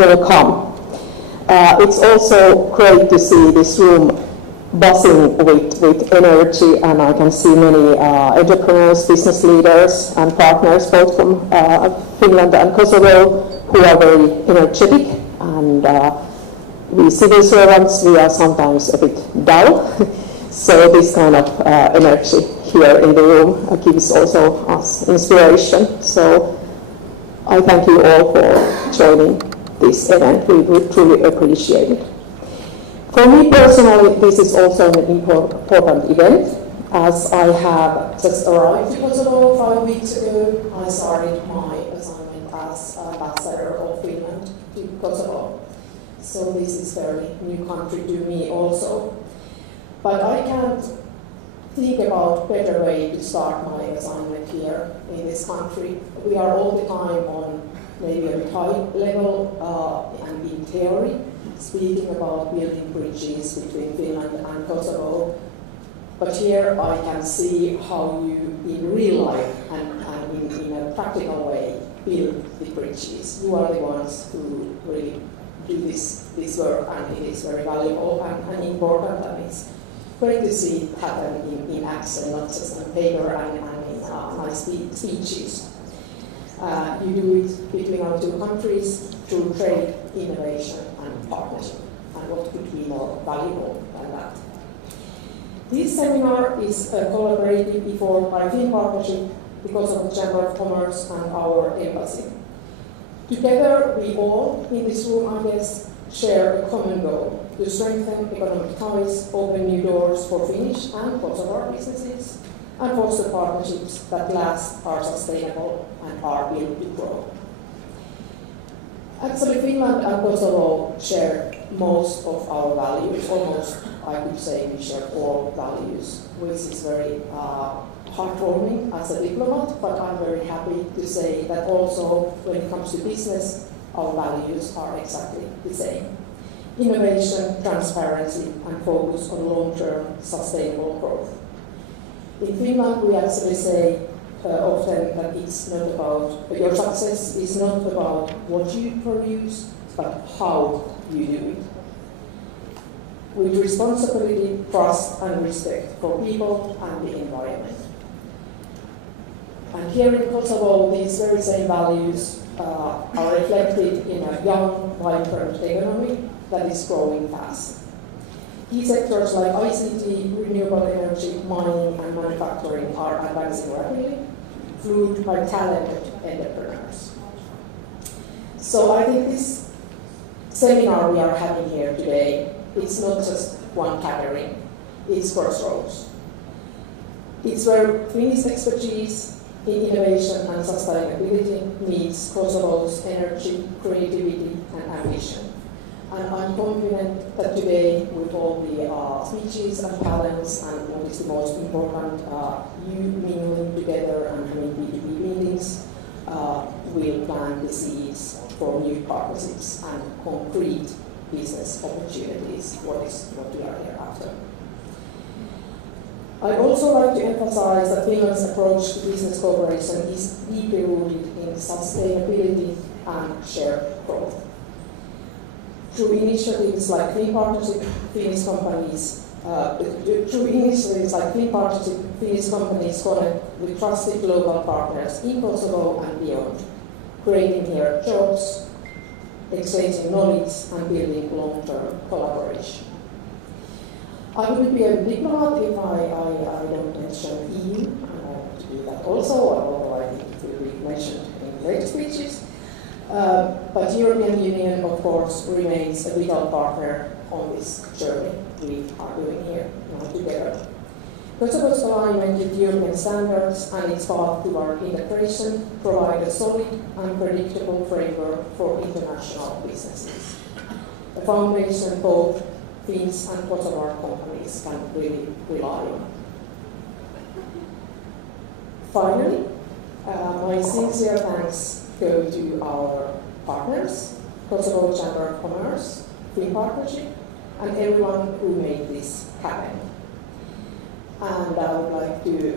will come. It's also great to see this room buzzing with energy, and I can see many entrepreneurs, business leaders, and partners, both from Finland and Kosovo, who are very energetic. And we civil servants, we are sometimes a bit dull. So this kind of energy here in the room gives also us inspiration. So I thank you all for joining this event. We would truly appreciate it. For me personally, this is also an important event, as I have just arrived to Kosovo 5 weeks ago. I started my assignment as ambassador of Finland to Kosovo. So this is a very new country to me also. But I can't think about a better way to start my assignment here in this country. We are all the time on maybe a high level and in theory, speaking about building bridges between Finland and Kosovo. But here I can see how you, in real life and in a practical way, build the bridges. You are the ones who really do this work, and it is very valuable and important, and it's great to see it happen in action, not just on paper and in nice speeches. You do it between our two countries through trade, innovation, and partnership. And what could be more valuable than that? This seminar is a collaborative effort by Fin Partnership because of the Chamber of Commerce and our embassy. Together, we all in this room, I guess, share a common goal: to strengthen economic ties, open new doors for Finnish and Kosovar businesses, and foster partnerships that last, are sustainable, and are built to grow. Actually, Finland and Kosovo share most of our values, almost, I could say we share all values, which is very heartwarming as a diplomat, but I'm very happy to say that also when it comes to business, our values are exactly the same. Innovation, transparency, and focus on long-term sustainable growth. In Finland, we actually say often that it's not about, your success is not about what you produce, but how you do it. With responsibility, trust, and respect for people and the environment. And here in Kosovo, these very same values are reflected in a young, vibrant economy that is growing fast. Key sectors like ICT, renewable energy, mining, and manufacturing are advancing rapidly, fueled by talented entrepreneurs. So I think this seminar we are having here today, it's not just one gathering, it's crossroads. It's where Finnish expertise in innovation and sustainability meets Kosovo's energy, creativity, and ambition. And I'm confident that today, with all the speeches and talents, and what is the most important, you mingling together and having B2B meetings, will plant the seeds for new partnerships and concrete business opportunities, what we are here after. I'd also like to emphasize that Finland's approach to business cooperation is deeply rooted in sustainability and shared growth. Through initiatives like Fin Partnership, Finnish companies connect with trusted global partners in Kosovo and beyond, creating here jobs, exchanging knowledge, and building long-term collaboration. I wouldn't be a diplomat if I don't mention EU, and I want to do that also, although I think it will be mentioned in later speeches. But European Union, of course, remains a vital partner on this journey we are doing here now together. Kosovo's alignment with European standards and its path toward integration provide a solid and predictable framework for international businesses, a foundation both Finns and Kosovar companies can really rely on. Finally, my sincere thanks go to our partners, Kosovo Chamber of Commerce, Fin Partnership, and everyone who made this happen. And I would like to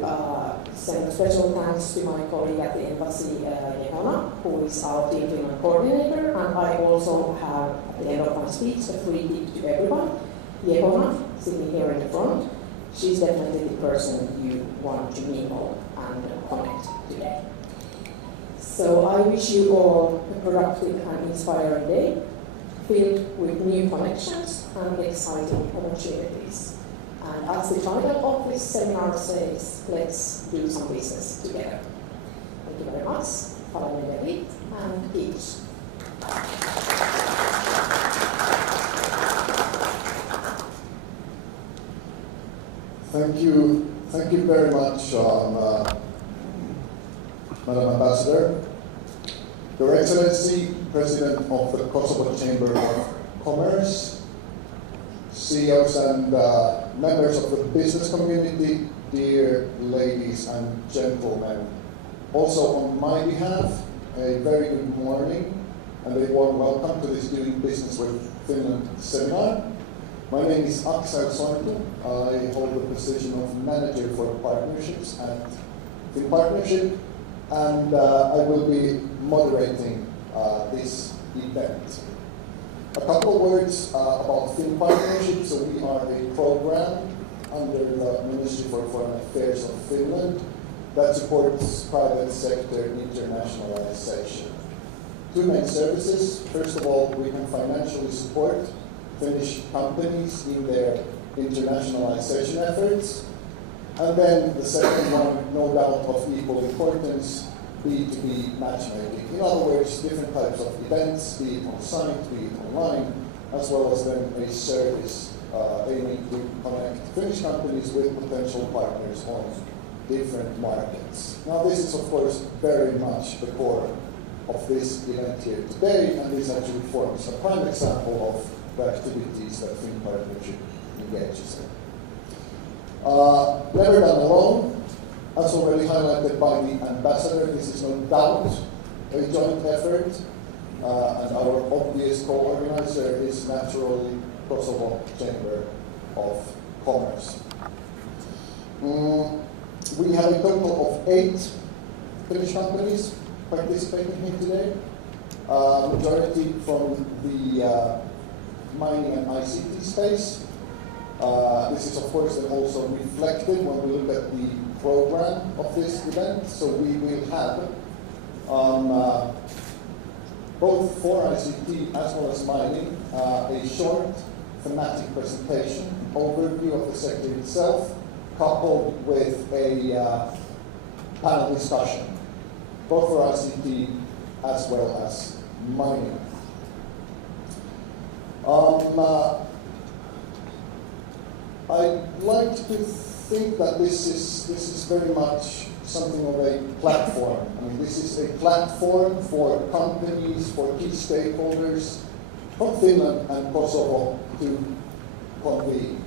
send a special thanks to my colleague at the embassy, Jehona, who is our Team Finland coordinator, and I also have, at the end of my speech, a free tip to everyone. Jehona, sitting here in the front, she's definitely the person you want to meet and connect today. So I wish you all a productive and inspiring day, filled with new connections and exciting opportunities. And as the title of this seminar says, let's do some business together. Thank you very much. Follow me and each. Thank you very much, Madam Ambassador. Your Excellency, President of the Kosovo Chamber of Commerce, CEOs and members of the business community, dear ladies and gentlemen. Also on my behalf, a very good morning and a warm welcome to this Doing Business with Finland seminar. My name is Axel Sointu. I hold the position of Manager for Partnerships at Fin Partnership, and I will be moderating this event. A couple of words about Fin Partnership. So we are a program under the Ministry for Foreign Affairs of Finland that supports private sector internationalization. Two main services. First of all, we can financially support Finnish companies in their internationalization efforts. And then the second one, no doubt of equal importance, B2B matchmaking. In other words, different types of events, be it on site, be it online, as well as then a service aiming to connect Finnish companies with potential partners on different markets. Now this is of course very much the core of this event here today, and this actually forms a prime example of the activities that Fin Partnership engages in. Never done alone. As already highlighted by the ambassador, this is no doubt a joint effort, and our obvious co-organizer is naturally Kosovo Chamber of Commerce. We have a total of 8 Finnish companies participating here today, majority from the mining and ICT space. This is of course then also reflected when we look at the program of this event. So we will have both for ICT as well as mining a short thematic presentation, overview of the sector itself, coupled with a panel discussion, both for ICT as well as mining. I'd like to think that this is very much something of a platform. I mean, this is a platform for companies, for key stakeholders from Finland and Kosovo to convene.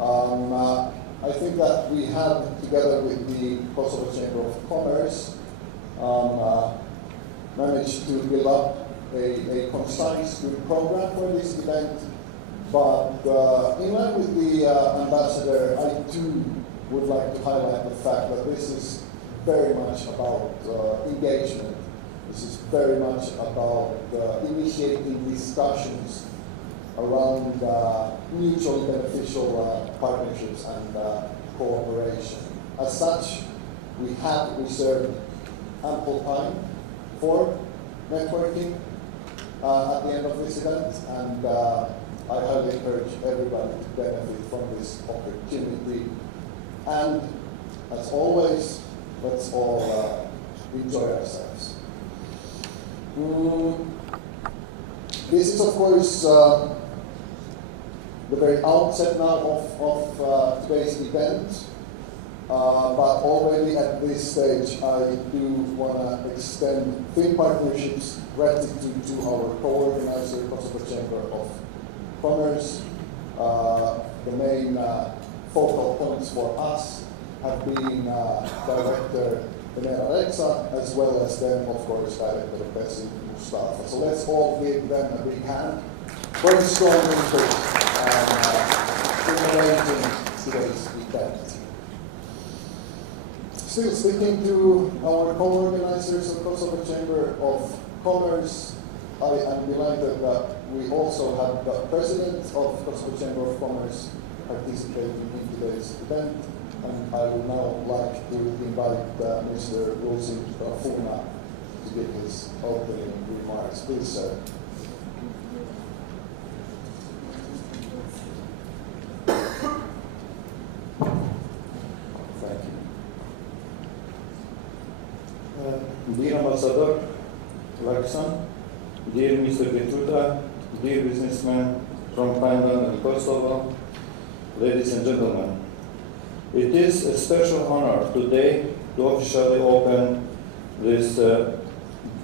I think that we have, together with the Kosovo Chamber of Commerce, managed to build up a concise, good program for this event. But in line with the ambassador, I too would like to highlight the fact that this is very much about engagement. This is very much about initiating discussions around mutually beneficial partnerships and cooperation. As such, we have reserved ample time for networking at the end of this event, and I highly encourage everybody to benefit from this opportunity. And as always, let's all enjoy ourselves. This is of course the very outset now of today's event, but already at this stage I do want to extend Fin Partnership's gratitude to our co-organizer, Kosovo Chamber of Commerce. The main focal points for us have been Director Venera Alexa, as well as then, of course, Director Bessie Mustafa. So let's all give them a big hand. Very strong input in arranging today's event. Still sticking to our co-organizers of Kosovo Chamber of Commerce, I am delighted that we also have the president of Kosovo Chamber of Commerce participating in today's event, and I would now like to invite Mr. Forumi Ekonomik to give his opening remarks. Please, sir. Thank you. Dear Ambassador Laksan, dear Mr. Petruta, dear businessmen from Finland and Kosovo, ladies and gentlemen, it is a special honor today to officially open this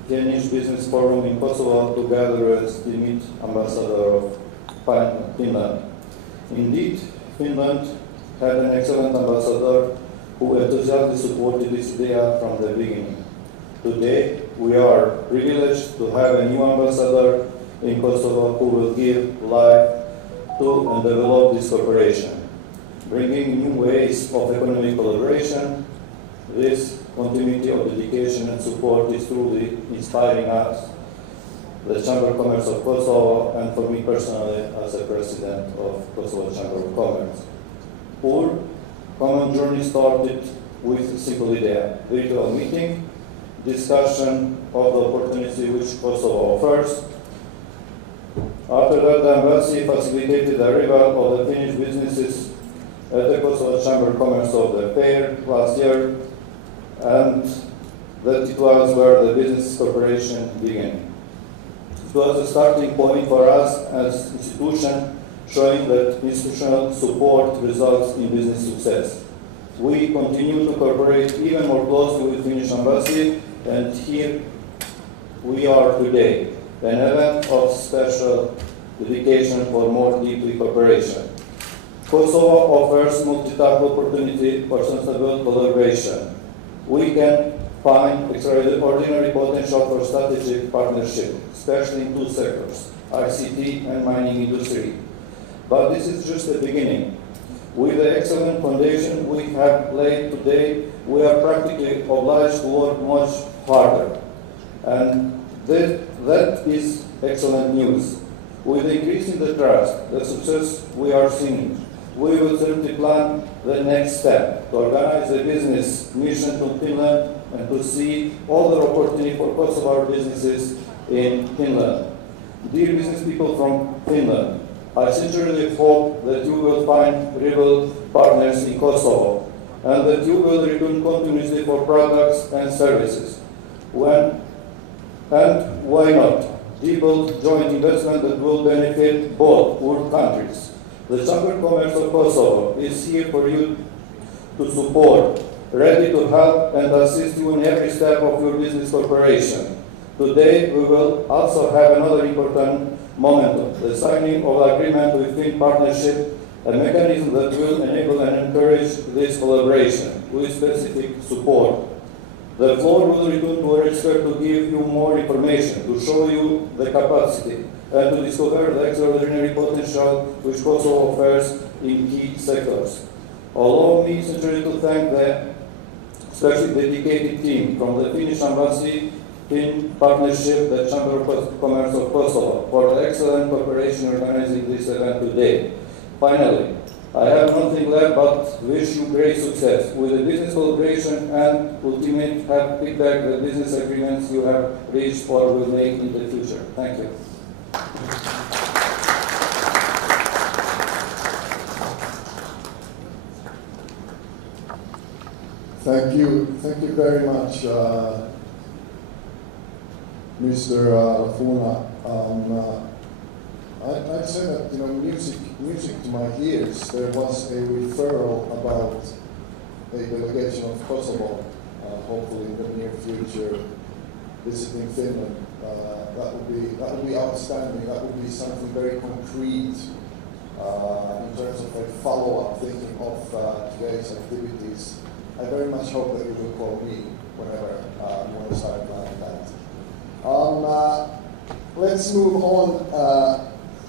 Danish Business Forum in Kosovo together with the meet Ambassador of Finland. Indeed, Finland had an excellent ambassador who enthusiastically supported this idea from the beginning. Today, we are privileged to have a new ambassador in Kosovo who will give life to and develop this cooperation, bringing new ways of economic collaboration. This continuity of dedication and support is truly inspiring us, the Chamber of Commerce of Kosovo, and for me personally as a president of Kosovo Chamber of Commerce. Our common journey started with a simple idea: virtual meeting, discussion of the opportunity which Kosovo offers. After that, the embassy facilitated the arrival of the Finnish businesses at the Kosovo Chamber of Commerce of the fair last year, and that it was where the business cooperation began. It was a starting point for us as an institution, showing that institutional support results in business success. We continue to cooperate even more closely with Finnish embassy, and here we are today, an event of special dedication for more deeply cooperation. Kosovo offers multi-type opportunity for sustainable collaboration. We can find extraordinary potential for strategic partnership, especially in two sectors, ICT and mining industry. But this is just the beginning. With the excellent foundation we have laid today, we are practically obliged to work much harder. And that is excellent news. With the increase in the trust, the success we are seeing, we will certainly plan the next step to organize a business mission to Finland and to see all the opportunity for Kosovo businesses in Finland. Dear business people from Finland, I sincerely hope that you will find real partners in Kosovo and that you will return continuously for products and services. And why not? Deeper joint investment that will benefit both our countries. The Chamber of Commerce of Kosovo is here for you to support, ready to help and assist you in every step of your business cooperation. Today we will also have another important moment, the signing of the agreement with Finland Partnership, a mechanism that will enable and encourage this collaboration with specific support. The floor will return to our expert to give you more information, to show you the capacity, and to discover the extraordinary potential which Kosovo offers in key sectors. Allow me sincerely to thank the specially dedicated team from the Finnish Embassy, Finland Partnership, the Chamber of Commerce of Kosovo, for the excellent cooperation organizing this event today. Finally, I have nothing left but wish you great success with the business collaboration and ultimate have feedback the business agreements you have reached or will make in the future. Thank you. Thank you very much, Mr. Lafuna. I'd say that music to my ears. There was a referral about a delegation of Kosovo, hopefully in the near future, visiting Finland. That would be outstanding. That would be something very concrete in terms of a follow-up, thinking of today's activities. I very much hope that you will call me whenever you want to start planning that. Let's move on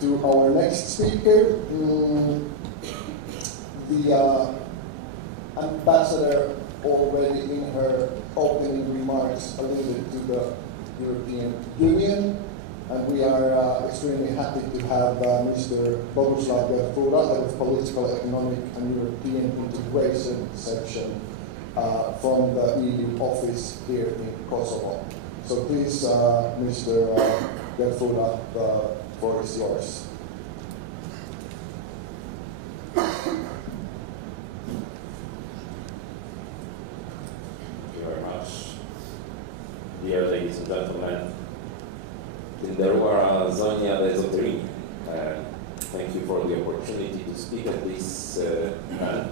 to our next speaker, the Ambassador already in her opening remarks alluded to the European Union, and we are extremely happy to have Mr. Boguslav Gerfura, Head of Political, Economic and European Integration section from the EU office here in Kosovo. So please, Mr. Gerfura, the floor is yours. Dear ladies and gentlemen, in the Ruara Zonia de Zotrin, thank you for the opportunity to speak at this event.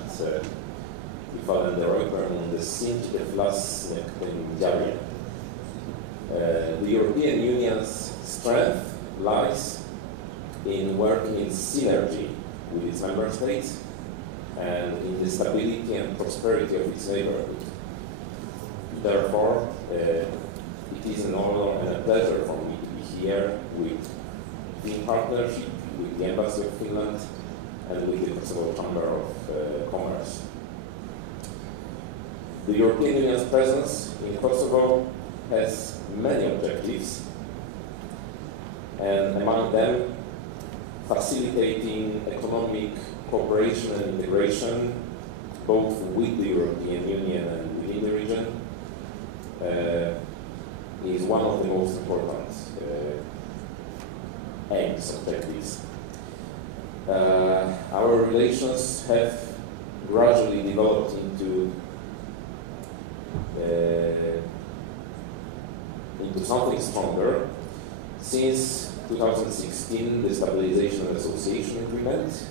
We fallen the Reupern, the Sint de Vlas Nektenjaria. The European Union's strength lies in working in synergy with its member states and in the stability and prosperity of its neighborhood. Therefore, it is an honor and a pleasure for me to be here in partnership with the Embassy of Finland and with the Kosovo Chamber of Commerce. The European Union's presence in Kosovo has many objectives, and among them, facilitating economic cooperation and integration, both with the European Union and within the region, is one of the most important aims, objectives. Our relations have gradually developed into something stronger. Since 2016, the Stabilization and Association Agreement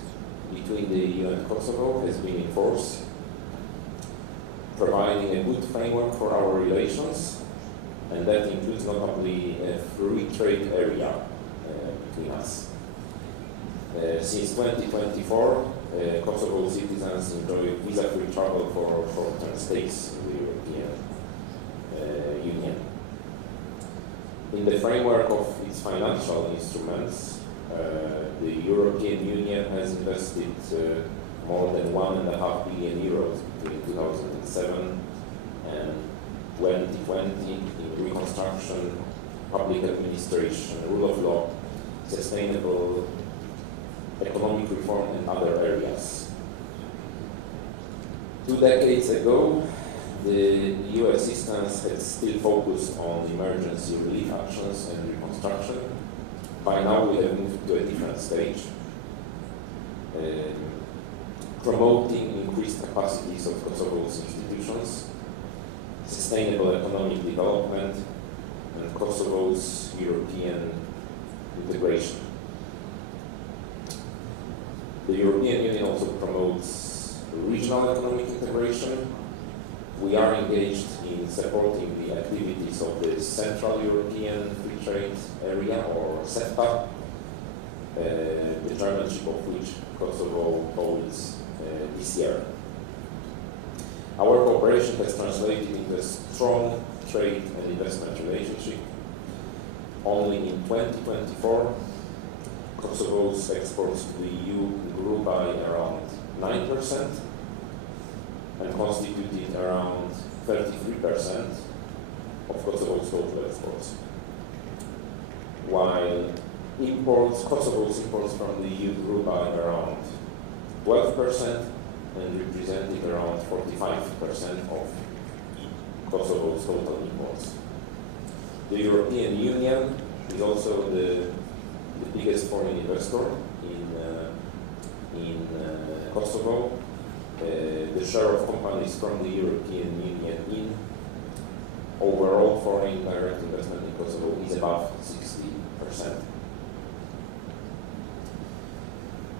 between the EU and Kosovo has been in force, providing a good framework for our relations, and that includes not only a free trade area between us. Since 2024, Kosovo citizens enjoy visa-free travel for short-term stays in the European Union. In the framework of its financial instruments, the European Union has invested more than 1.5 billion euros between 2007 and 2020 in reconstruction, public administration, rule of law, sustainable economic reform, and other areas. 2 decades ago, the EU assistance had still focused on emergency relief actions and reconstruction. By now, we have moved to a different stage, promoting increased capacities of Kosovo's institutions, sustainable economic development, and Kosovo's European integration. The European Union also promotes regional economic integration. We are engaged in supporting the activities of the Central European Free Trade Area, or CEFTA, the chairmanship of which Kosovo holds this year. Our cooperation has translated into a strong trade and investment relationship. Only in 2024, Kosovo's exports to the EU grew by around 9% and constituted around 33% of Kosovo's total exports. While Kosovo's imports from the EU grew by around 12% and represented around 45% of Kosovo's total imports. The European Union is also the biggest foreign investor in Kosovo. The share of companies from the European Union in overall foreign direct investment in Kosovo is above 60%.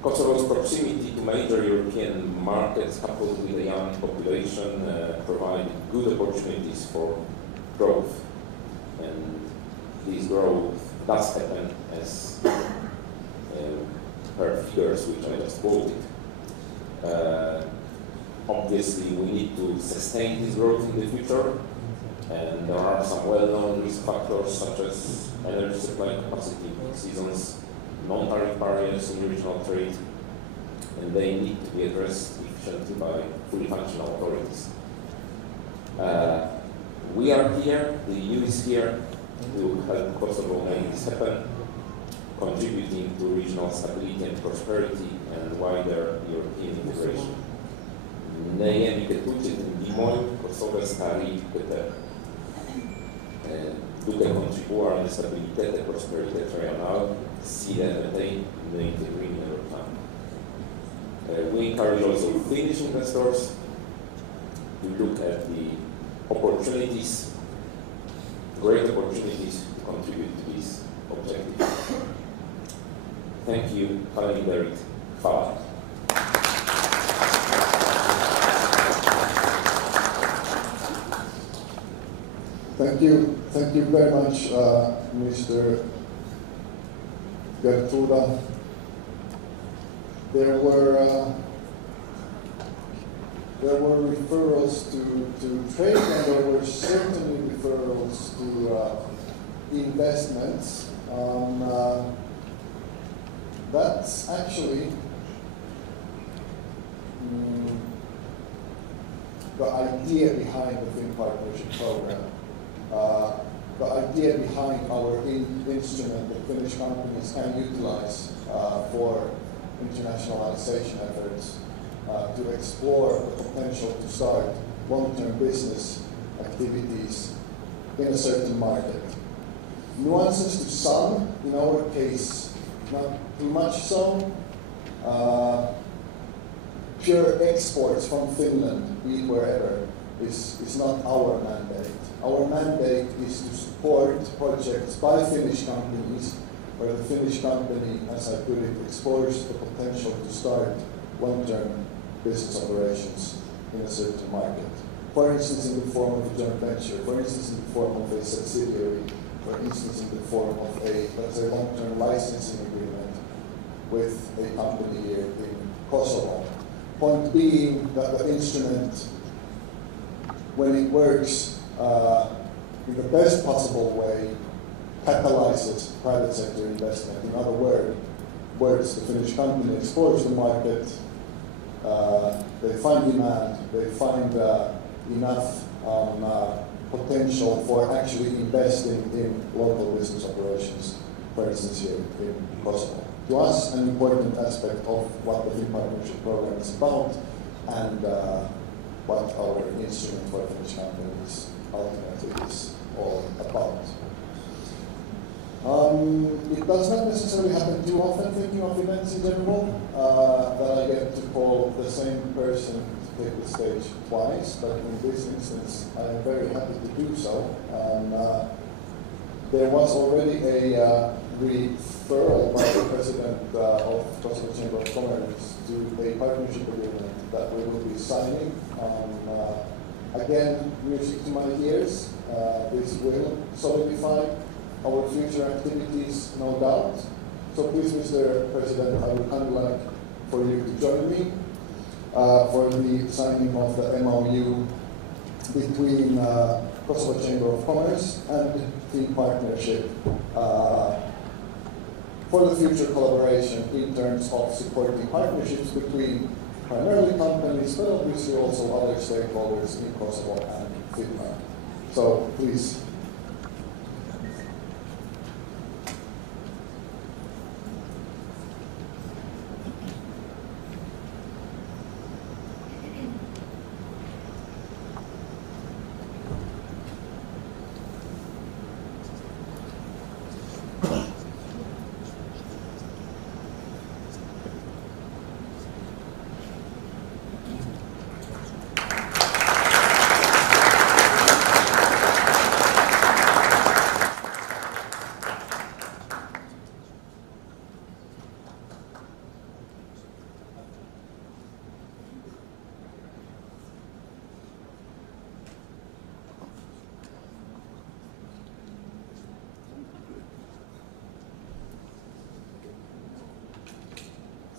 Kosovo's proximity to major European markets, coupled with a young population, provide good opportunities for growth. And this growth does happen as per figures which I just quoted. Obviously, we need to sustain this growth in the future, and there are some well-known risk factors such as energy supply capacity, seasons, non-tariff barriers in regional trade, and they need to be addressed efficiently by fully functional authorities. We are here, the EU is here to help Kosovo make this happen, contributing to regional stability and prosperity and wider European integration. Ne jemi këtu që të ndihmojmë Kosovën të arrijë këtë, duke kontribuar në stabilitet e prosperitet rajonal, si dhe në integrimin evropian. We encourage also Finnish investors to look at the opportunities, great opportunities to contribute to these objectives. Thank you, Kalani Berit. Hvala. Thank you very much, Mr. Gertruda. There were referrals to trade, and there were certainly referrals to investments. That's actually the idea behind the Fin Partnership Program. The idea behind our instrument that Finnish companies can utilize for internationalization efforts to explore the potential to start long-term business activities in a certain market. Nuances to some, in our case, not too much so. Pure exports from Finland, be it wherever, is not our mandate. Our mandate is to support projects by Finnish companies where the Finnish company, as I put it, explores the potential to start long-term business operations in a certain market. For instance, in the form of a joint venture, for instance, in the form of a subsidiary, for instance, in the form of a, let's say, long-term licensing agreement with a company here in Kosovo. Point being that the instrument, when it works in the best possible way, catalyzes private sector investment. In other words, the Finnish company explores the market, they find demand, they find enough potential for actually investing in local business operations, for instance here in Kosovo. To us, an important aspect of what the Fin Partnership Program is about and what our instrument for Finnish companies ultimately is all about. It does not necessarily happen too often, thinking of events in general, that I get to call the same person to take the stage twice, but in this instance I am very happy to do so. There was already a referral by the President of Kosovo Chamber of Commerce to a partnership agreement that we will be signing. Again, music to my ears. This will solidify our future activities, no doubt. So please, Mr. President, I would kindly like for you to join me for the signing of the MOU between Kosovo Chamber of Commerce and Fin Partnership for the future collaboration in terms of supporting partnerships between primarily companies, but obviously also other stakeholders in Kosovo and Finland. So please.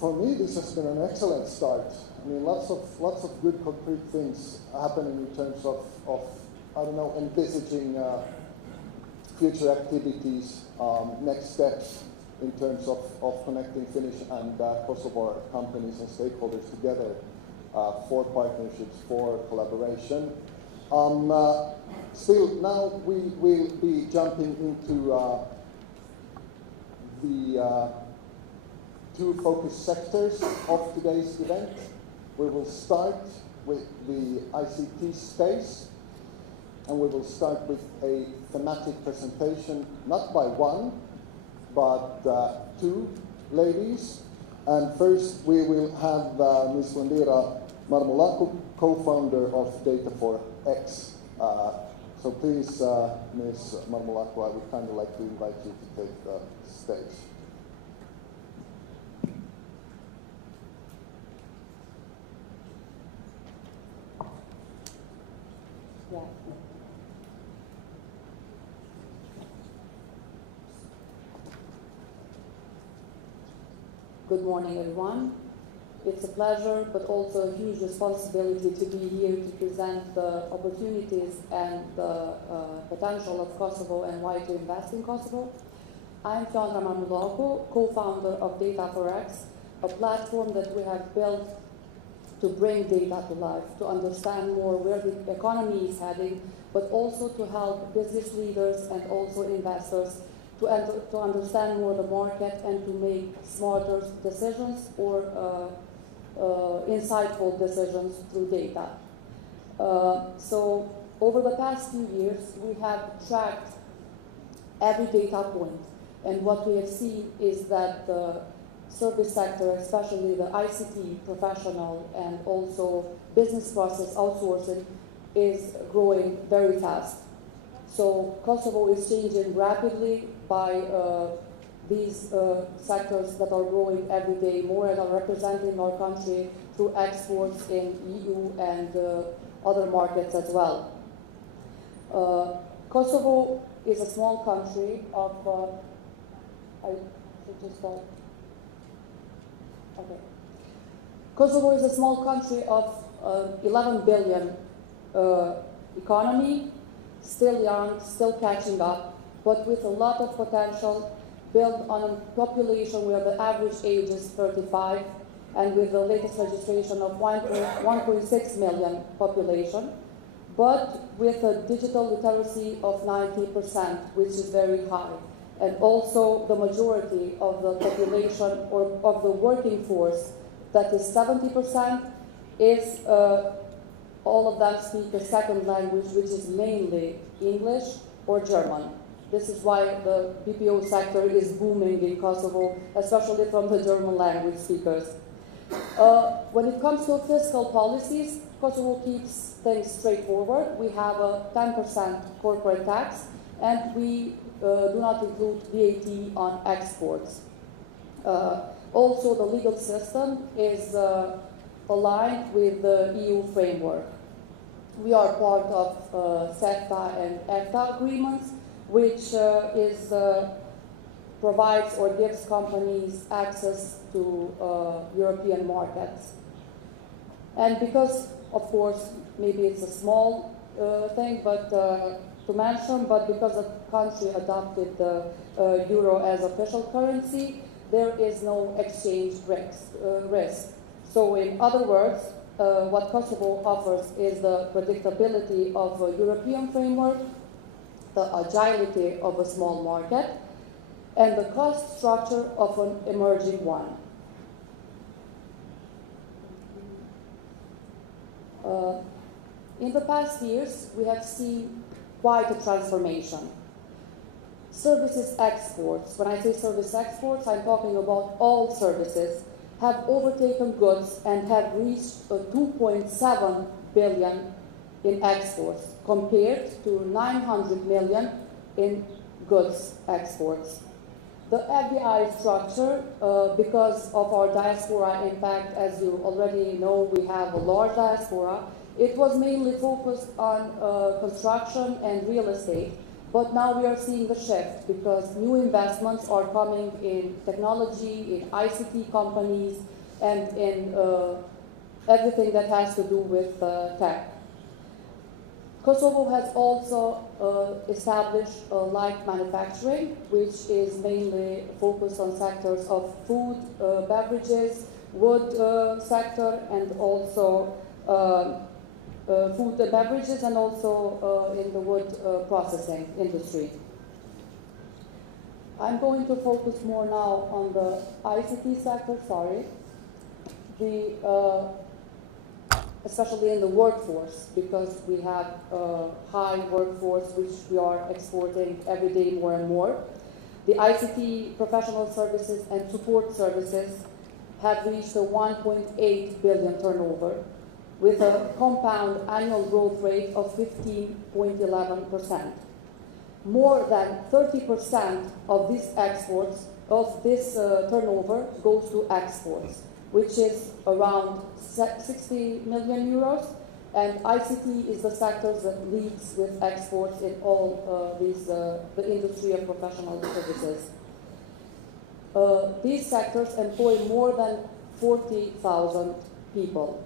For me, this has been an excellent start. I mean, lots of good concrete things happening in terms of I don't know, envisaging future activities, next steps in terms of connecting Finnish and Kosovo companies and stakeholders together for partnerships, for collaboration. Still, now we will be jumping into the two focus sectors of today's event. We will start with the ICT space, and we will start with a thematic presentation, not by one, but two ladies. And first we will have Ms. Wandira Marmulaku, co-founder of Data4X. So please, Ms. Marmulaku, I would kind of like to invite you to take the stage. Yeah. Good morning, everyone. It's a pleasure, but also a huge responsibility to be here to present the opportunities and the potential of Kosovo and why to invest in Kosovo. I'm Fiona Marmulaku, co-founder of Data4X, a platform that we have built to bring data to life, to understand more where the economy is heading, but also to help business leaders and also investors to understand more the market and to make smarter decisions or insightful decisions through data. So over the past few years, we have tracked every data point, and what we have seen is that the service sector, especially the ICT professional and also business process outsourcing, is growing very fast. So Kosovo is changing rapidly by these sectors that are growing every day more and are representing our country through exports in EU and other markets as well. Kosovo is a small country of, Kosovo is a small country of 11 billion economy, still young, still catching up, but with a lot of potential, built on a population where the average age is 35, and with the latest registration of 1.6 million population, but with a digital literacy of 90%, which is very high. And also the majority of the population or of the working force, that is 70%, is all of them speak a second language, which is mainly English or German. This is why the BPO sector is booming in Kosovo, especially from the German language speakers. When it comes to fiscal policies, Kosovo keeps things straightforward. We have a 10% corporate tax, and we do not include VAT on exports. Also, the legal system is aligned with the EU framework. We are part of CEFTA and EFTA agreements, which provides or gives companies access to European markets. And because, of course, maybe it's a small thing but to mention, but because the country adopted the euro as official currency, there is no exchange risk. So in other words, what Kosovo offers is the predictability of a European framework, the agility of a small market, and the cost structure of an emerging one. In the past years, we have seen quite a transformation. Services exports, when I say service exports, I'm talking about all services, have overtaken goods and have reached 2.7 billion in exports compared to 900 million in goods exports. The FDI structure, because of our diaspora, in fact, as you already know, we have a large diaspora. It was mainly focused on construction and real estate, but now we are seeing the shift because new investments are coming in technology, in ICT companies, and in everything that has to do with tech. Kosovo has also established light manufacturing, which is mainly focused on sectors of food, beverages, wood sector, and also food and beverages, and also in the wood processing industry. I'm going to focus more now on the ICT sector, especially in the workforce, because we have a high workforce which we are exporting every day more and more. The ICT professional services and support services have reached a 1.8 billion turnover, with a compound annual growth rate of 15.11%. More than 30% of these exports, of this turnover, goes to exports, which is around 60 million euros, and ICT is the sector that leads with exports in all the industry of professional services. These sectors employ more than 40,000 people,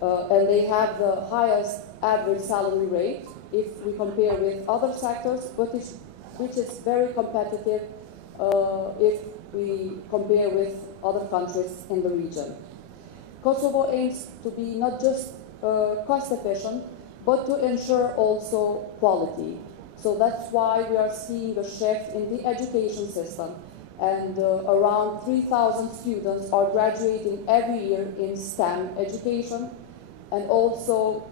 and they have the highest average salary rate if we compare with other sectors, which is very competitive if we compare with other countries in the region. Kosovo aims to be not just cost efficient, but to ensure also quality. So that's why we are seeing a shift in the education system, and around 3,000 students are graduating every year in STEM education, and also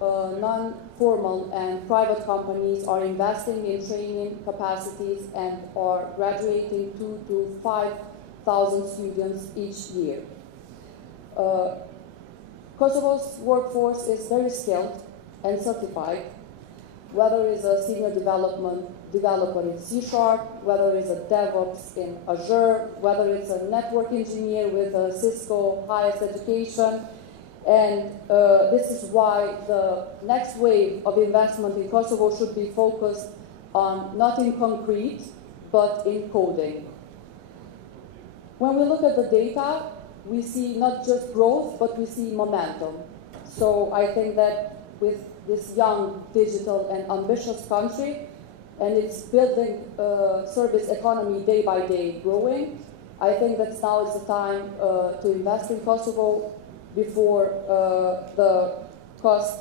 non-formal and private companies are investing in training capacities and are graduating 2,000 to 5,000 students each year. Kosovo's workforce is very skilled and certified, whether it's a senior developer in C#, whether it's a DevOps in Azure, whether it's a network engineer with a Cisco highest education. And this is why the next wave of investment in Kosovo should be focused on not in concrete, but in coding. When we look at the data, we see not just growth, but we see momentum. So I think that with this young, digital, and ambitious country, and it's building service economy day by day growing, I think that now is the time to invest in Kosovo before the cost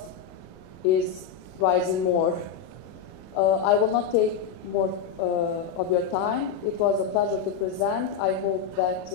is rising more. I will not take more of your time. It was a pleasure to present. I hope that